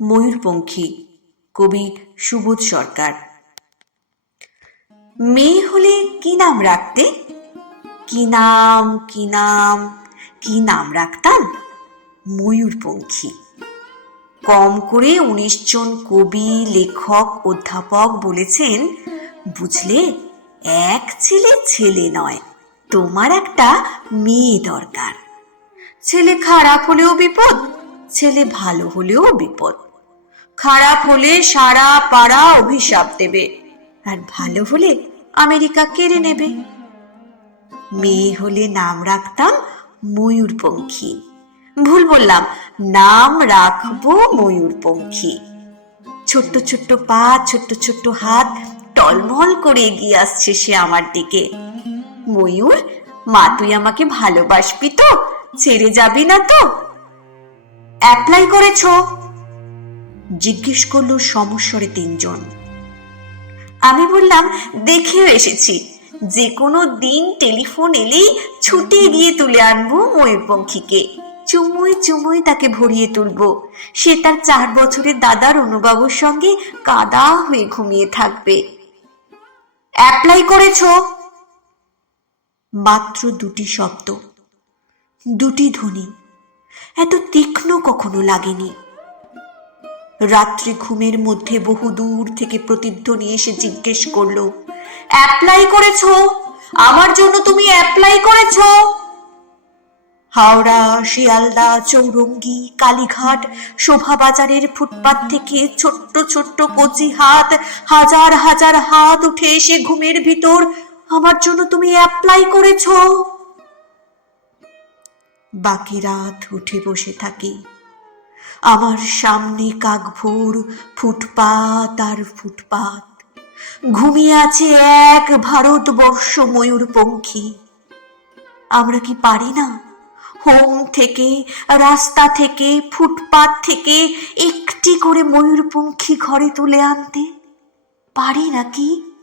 ময়ূরপঙ্খী, কবি সুবোধ সরকার। মেয়ে হলে কি নাম রাখতে? কি নাম কি নাম কি নাম রাখতাম? ময়ূরপঙ্খী। কম করে উনিশ জন কবি, লেখক, অধ্যাপক বলেছেন, বুঝলে, এক ছেলে ছেলে নয়, তোমার একটা মেয়ে দরকার। ছেলে খারাপ হলেও বিপদ ছেলে ভালো হলেও বিপদ। খারাপ হলে সারা পাড়া অভিশাপ দেবে, আর ভালো হলে আমেরিকা কেড়ে নেবে। মেয়ে হলে নাম রাখতাম ময়ূরপঙ্খী। ভুল বললাম, নাম রাখব ময়ূরপঙ্খী। ছোট্ট ছোট্ট পা, ছোট্ট ছোট্ট হাত টলমল করে এগিয়ে আসছে সে আমার দিকে। ময়ূর, মা, তুই আমাকে ভালোবাসবি তো? ছেড়ে যাবি না তো? অ্যাপ্লাই করেছ? জিজ্ঞেস করল সমস্বরে তিনজন। আমি বললাম, দেখেও এসেছি। যে কোনো দিন টেলিফোন এলেই ছুটে গিয়ে তুলে আনব ময়ূরপঙ্খীকে। চুমুই চুমুই তাকে ভরিয়ে তুলবো। সে তার চার বছরের দাদার অনুবাবুর সঙ্গে কাদা হয়ে ঘুমিয়ে থাকবে। অ্যাপ্লাই করেছ? মাত্র দুটি শব্দ। দুটি ধ্বনি। এত তীক্ষ্ণ কখনো লাগেনি। রাত্রি ঘুমের মধ্যে বহু দূর থেকে প্রতিধ্বনি এসে জিজ্ঞেস করল, অ্যাপ্লাই করেছ? আমার জন্য তুমি অ্যাপ্লাই করেছ? হাওড়া, শিয়ালদা, চৌরঙ্গি, কালীঘাট, শোভাবাজারের ফুটপাত থেকে ছোট্ট ছোট্ট কচি হাত হাজার হাজার হাত উঠে এসে ঘুমের ভিতর, আমার জন্য তুমি অ্যাপ্লাই করেছ? বাকি রাত উঠে বসে থাকি। আমার সামনে কাকভোর ফুটপাত আর ফুটপাত। ঘুমিয়ে আছে এক ভারতবর্ষ ময়ূরপঙ্খী। আমরা কি পারি না? হোম থেকে, রাস্তা থেকে, ফুটপাত থেকে একটি করে ময়ূরপঙ্খী ঘরে তুলে আনতে? পারি নাকি?